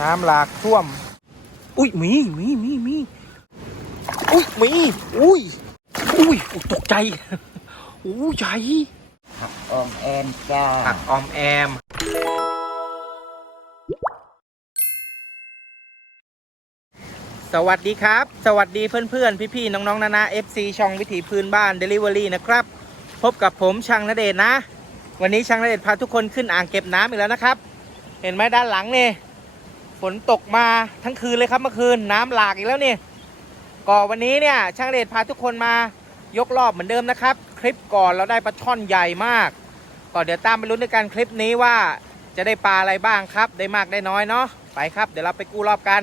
น้ำหลากท่วม อุ้ยหมีหมีหมีหมีอุ้ยหมีอุ้ยอุ้ยอุ๊ยตกใจโอ้ใหญ่ผักออมแอมจ้าผักออมแอมสวัสดีครับ สวัสดีเพื่อนๆ พี่ๆ น้องๆ นานา FC ช่องวิถีพื้นบ้าน Delivery นะครับ พบกับผมช่างนเดชน์นะวันนี้ช่างนเดชน์พาทุกคนขึ้นอ่างเก็บน้ำอีกแล้วนะครับ เห็นไหมด้านหลังนี่ ฝนตกมาทั้งคืนเลยครับเมื่อคืนน้ำหลากอีกแล้วนี่ก่อวันนี้เนี่ยช่างเดชพาทุกคนมายกรอบเหมือนเดิมนะครับ คลิปก่อนเราได้ปลาช่อนใหญ่มากก็เดี๋ยวตามไปลุ้นในการคลิปนี้ว่าจะได้ปลาอะไรบ้างครับ ได้มากได้น้อยเนาะไปครับ เดี๋ยวเราไปกู้รอบกัน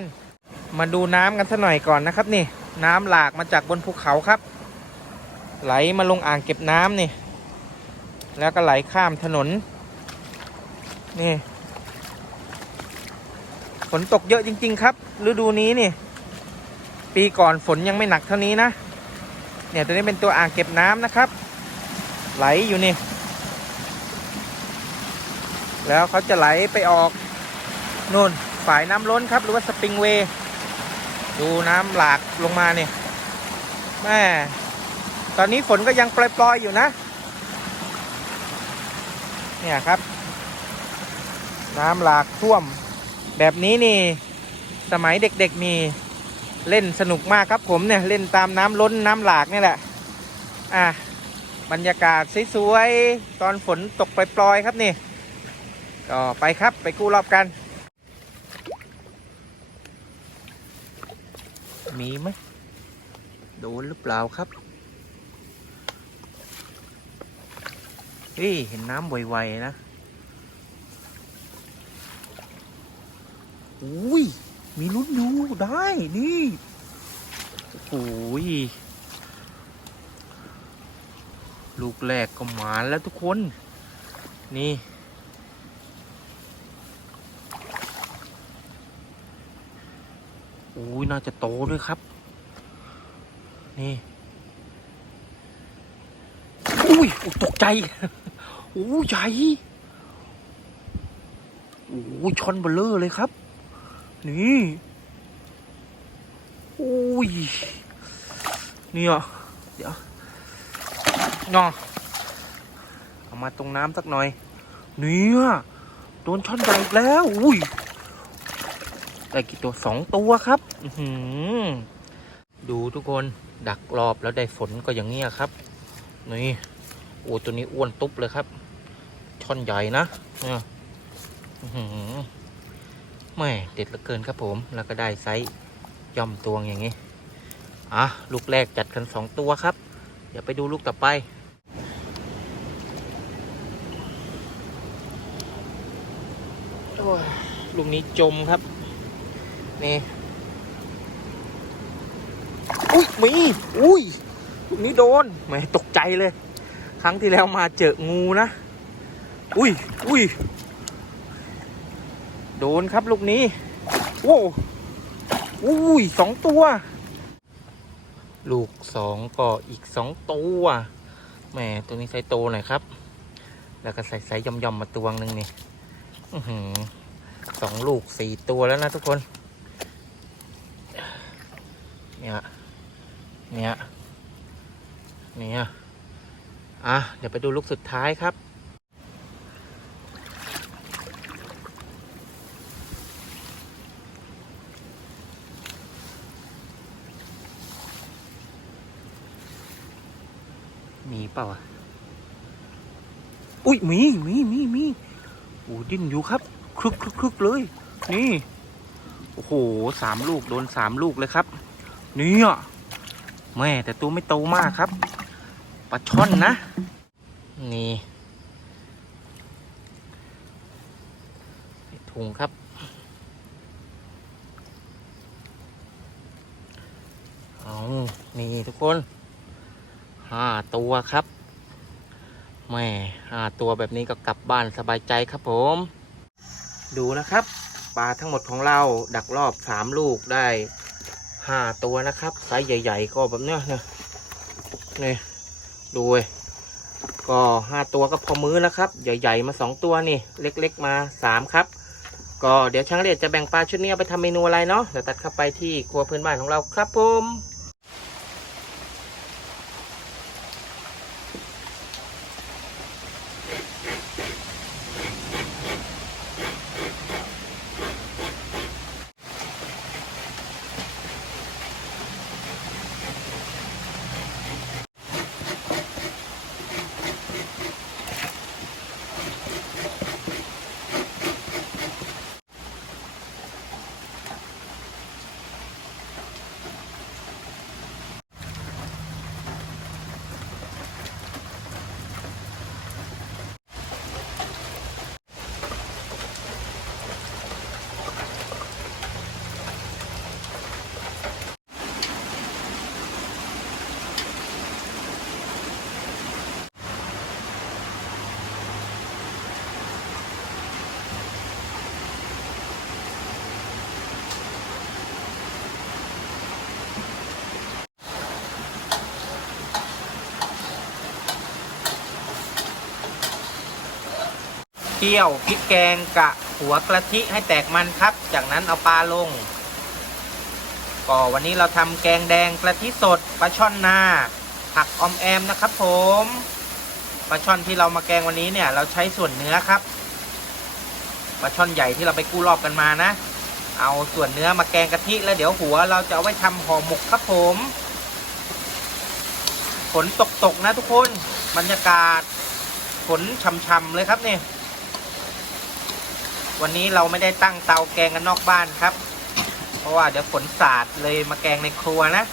มาดูน้ำกันสักหน่อยก่อนนะครับนี่ น้ำหลากมาจากบนภูเขาครับ ไหลมาลงอ่างเก็บน้ำนี่ แล้วก็ไหลข้ามถนนนี่ ฝนตกเยอะจริง ๆ ครับ ฤดูนี้นี่ ปีก่อนฝนยังไม่หนักเท่านี้นะ เนี่ยตัวนี้เป็นตัวอ่างเก็บน้ำนะครับ ไหลอยู่นี่ แล้วเขาจะไหลไปออกนู่นฝายน้ำล้นครับ หรือว่าสปริงเวย์ดูน้ำหลากลงมาเนี่ยแม่ตอนนี้ฝนก็ยังปล่อยๆอยู่นะ เนี่ยครับ น้ำหลากท่วม แบบนี้นี่สมัยเด็กๆนี่เล่นสนุกมากครับผมเนี่ยเล่นตามน้ำล้นน้ำหลากนี่แหละ อะบรรยากาศสวยๆตอนฝนตกปล่อยๆครับนี่ก็ไปครับไปกู้รอบกัน มีไหมโดนหรือเปล่าครับเฮ้ยเห็นน้ำไวๆนะ อุ้ย มีลุ้นอยู่ได้นี่โอ้ยลูกแรกก็หมานแล้วทุกคน นี่ อุ้ยน่าจะโตด้วยครับ นี่ อุ้ยตกใจโอ้ใหญ่โอ้ยชอนเบลเลอร์เลยครับ นี่อุ้ยเนี่ยเดี๋ยวนาะเอามาตรงน้ำสักหน่อย เนี่ยโดนช่อนใหญ่แล้ว อุ้ยได้กี่ตัวสองตัวครับอื้อหือดูทุกคนดักรอบแล้วได้ฝนก็อย่างเงี้ยครับ นี่โอ้ตัวนี้อ้วนตุ๊บเลยครับ ช่อนใหญ่นะเนี่ยอื้อหือ แม่เด็ดเหลือเกินครับผม แล้วก็ได้ไซส์ย่อมตวงอย่างงี้ อะ ลูกแรกจัดกันสองตัวครับ เดี๋ยวไปดูลูกต่อไปโอ้ยลูกนี้จมครับ นี่ อุ้ยมี อุ้ย ลูกนี้โดนแหมตกใจเลย ครั้งที่แล้วมาเจองูนะ อุ้ย อุ้ย โดนครับลูกนี้โว้วอุ้ยสองตัว ลูกสองก็อีกสองตัวแหมตัวนี้ไซส์โตหน่อยครับ แล้วก็ใส่ไซส์ย่อมๆมาตัวหนึ่งนี่สองลูกสี่ตัวแล้วนะทุกคน เนี่ย เนี่ย เนี่ย อะ เดี๋ยวไปดูลูกสุดท้ายครับ ปล่าอะอุ้ยมีมีมีมีโอ้ดิ้นอยู่ครับครึกครึกครึกเลย นี่ โอ้โหสามลูกโดนสามลูกเลยครับ เนี่ยแม่แต่ตัวไม่โตมากครับปลาช่อนนะ นี่ถุงครับเอานี่ทุกคน ห้าตัวครับแม่ห้าตัวแบบนี้ก็กลับบ้านสบายใจครับผม ดูนะครับปลาทั้งหมดของเราดักรอบสามลูกได้ห้าตัวนะครับไซส์ใหญ่ ๆ ก็แบบเนี้ยนะนี่ดูเว้ยก็ห้าตัวก็พอมื้อนะครับ ใหญ่ ๆ มาสองตัวนี่ เล็ก ๆ มาสามครับ ก็เดี๋ยวช่างเรียจะแบ่งปลาชุดนี้เอาไปทำเมนูอะไรเนาะเดี๋ยวตัดเข้าไปที่ครัวพื้นบ้านของเราครับผม เคี่ยวพริกแกงกะหัวกะทิให้แตกมันครับ จากนั้นเอาปลาลง ก็วันนี้เราทำแกงแดงกะทิสดปลาช่อนนาผักออมแอมนะครับ ผมปลาช่อนที่เรามาแกงวันนี้เนี่ย เราใช้ส่วนเนื้อครับปลาช่อนใหญ่ที่เราไปกู้รอบกันมานะ เอาส่วนเนื้อมาแกงกะทิแล้วเดี๋ยวหัวเราจะเอาไว้ทำห่อหมกครับผมฝนตกๆนะทุกคนบรรยากาศฝนช่ำๆเลยครับเนี่ย วันนี้เราไม่ได้ตั้งเตาแกงกันนอกบ้านครับ เพราะว่าเดี๋ยวฝนสาดเลยมาแกงในครัวนะ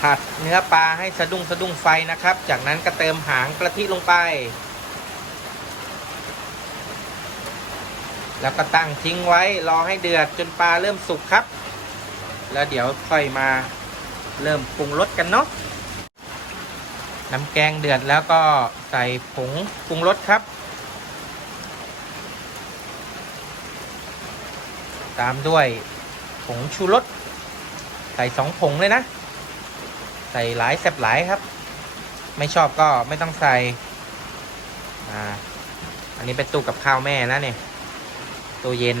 ผัดเนื้อปลาให้สะดุ้งสะดุ้งไฟนะครับ จากนั้นก็เติมหางกระทิลงไป แล้วก็ตั้งทิ้งไว้รอให้เดือดจนปลาเริ่มสุกครับ แล้วเดี๋ยวค่อยมาเริ่มปรุงรสกันเนาะน้ำแกงเดือดแล้วก็ใส่ผงปรุงรสครับ ตามด้วยผงชูรสใส่สองผงเลยนะ ใส่หลายแซบหลายครับ ไม่ชอบก็ไม่ต้องใส่อ่าอันนี้เป็นตู้กับข้าวแม่นะเนี่ยตู้เย็น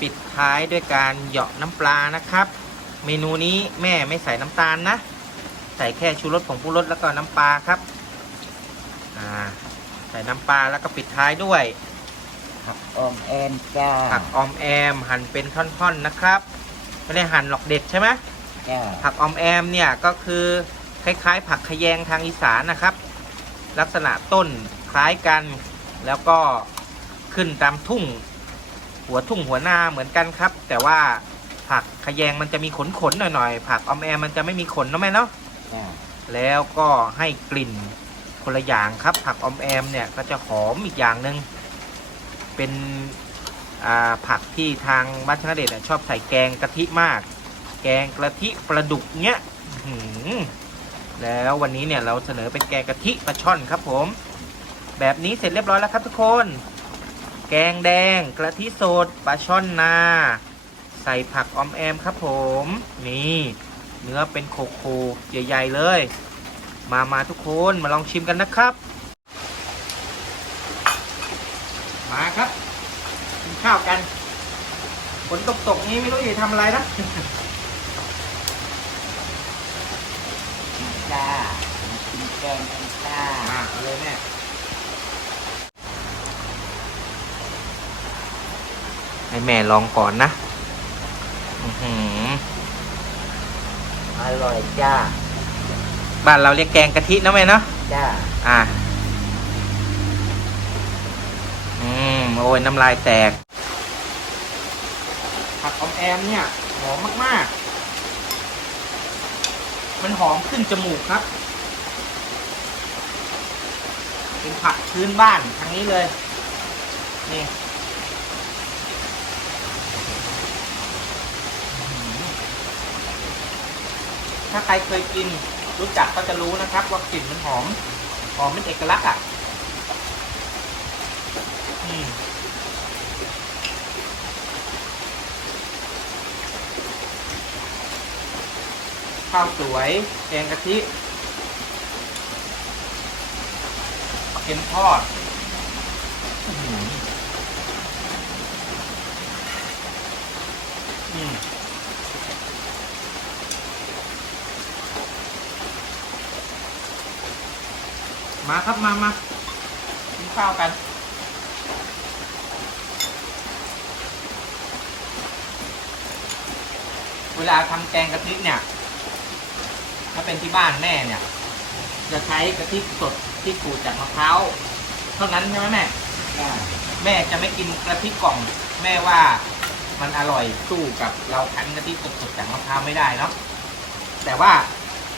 ปิดท้ายด้วยการเหยาะน้ำปลานะครับ เมนูนี้แม่ไม่ใส่น้ำตาลนะ ใส่แค่ชูรสผงปรุงรสแล้วก็น้ำปลาครับ อ่า ใส่น้ำปลาแล้วก็ปิดท้ายด้วย ผักอมแอนจ้าผักออมแอม หั่นเป็นท่อนๆนะครับ ไม่ได้หั่นหรอกเด็ดใช่ไหมจ้าผักออมแอมเนี่ยก็คือคล้ายๆ ผักขยงทางอีสานนะครับ ลักษณะต้นคล้ายกันแล้วก็ขึ้นตามทุ่ง หัวทุ่งหัวนาเหมือนกันครับ แต่ว่าผักขยงมันจะมีขนๆหน่อยๆผักออมแอมมันจะไม่มีขนเนาะแม่เนาะจ้าแล้วก็ให้กลิ่น คนละอย่างครับ ผักอมแอมเนี่ยก็จะหอมอีกอย่างหนึ่งเป็นผักที่ทางบ้านชนเดชชอบใส่แกงกะทิมาก แกงกะทิปลาดุกเนี้ยแล้ววันนี้เนี่ยเราเสนอเป็นแกงกะทิปลาช่อนครับผม แบบนี้เสร็จเรียบร้อยแล้วครับทุกคน แกงแดงกะทิสดปลาช่อนนา ใส่ผักออมแอมครับผม นี่ เนื้อเป็นโคโคใหญ่ๆเลย มามาทุกคนมาลองชิมกันนะครับ มาครับกินข้าวกันฝนตกตกนี้ไม่รู้จะทำอะไรนะจ้ากินแกงกันจ้าอ่าเอาเลยแม่ให้แม่ลองก่อนนะ อือหืออร่อยจ้า บ้านเราเรียกแกงกะทินะแม่เนาะจ้าอะอืมโอ้ยน้ำลายแตก ผักออมแอมเนี่ยหอมมากๆ มันหอมขึ้นจมูกครับ เป็นผักพื้นบ้านทางนี้เลย นี่อื้อหือถ้าใครเคยกิน รู้จักก็จะรู้นะครับว่ากลิ่นมันหอม หอมเป็นเอกลักษณ์อะข้าวสวยแกงกะทิแกค็มทอดอืม มาครับมามากินข้าวกันเวลาทำแกงกะทิเนี่ย ถ้าเป็นที่บ้านแม่เนี่ย จะใช้กะทิสดที่ขูดจากมะพร้าวเท่านั้นใช่ไหมแม่จ้าแม่จะไม่กินกะทิกล่อง แม่ว่ามันอร่อยสู้กับเราคั้นกะทิสดๆจากมะพร้าวไม่ได้เนาะแต่ว่า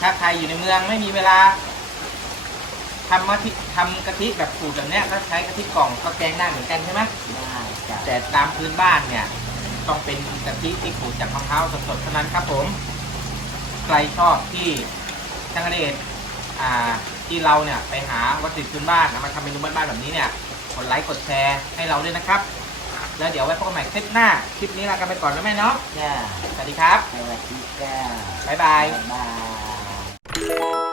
ถ้าใครอยู่ในเมืองไม่มีเวลา ทำกะทิทำกะทิแบบขูดแบบเนี้ยก็ใช้กะทิกล่องก็แกงได้เหมือนกันใช่ไหมได้จ้าแต่ตามพื้นบ้านเนี่ยต้องเป็นกะทิที่ขูดจากมะพร้าวสดๆเท่านั้นครับผม ใครชอบที่ช่างเดชอ่าที่เราเนี่ยไปหาวัตถุดิบพื้นบ้านเอามาทำเมนูบ้านๆแบบนี้เนี่ยกดไลค์กดแชร์ให้เราด้วยนะครับ แล้วเดี๋ยวไว้พบกันใหม่คลิปหน้า คลิปนี้ลากันไปก่อนนะแม่เนาะจ้าสวัสดีครับสวัสดีจ้าบ๊ายบายบ๊ายบาย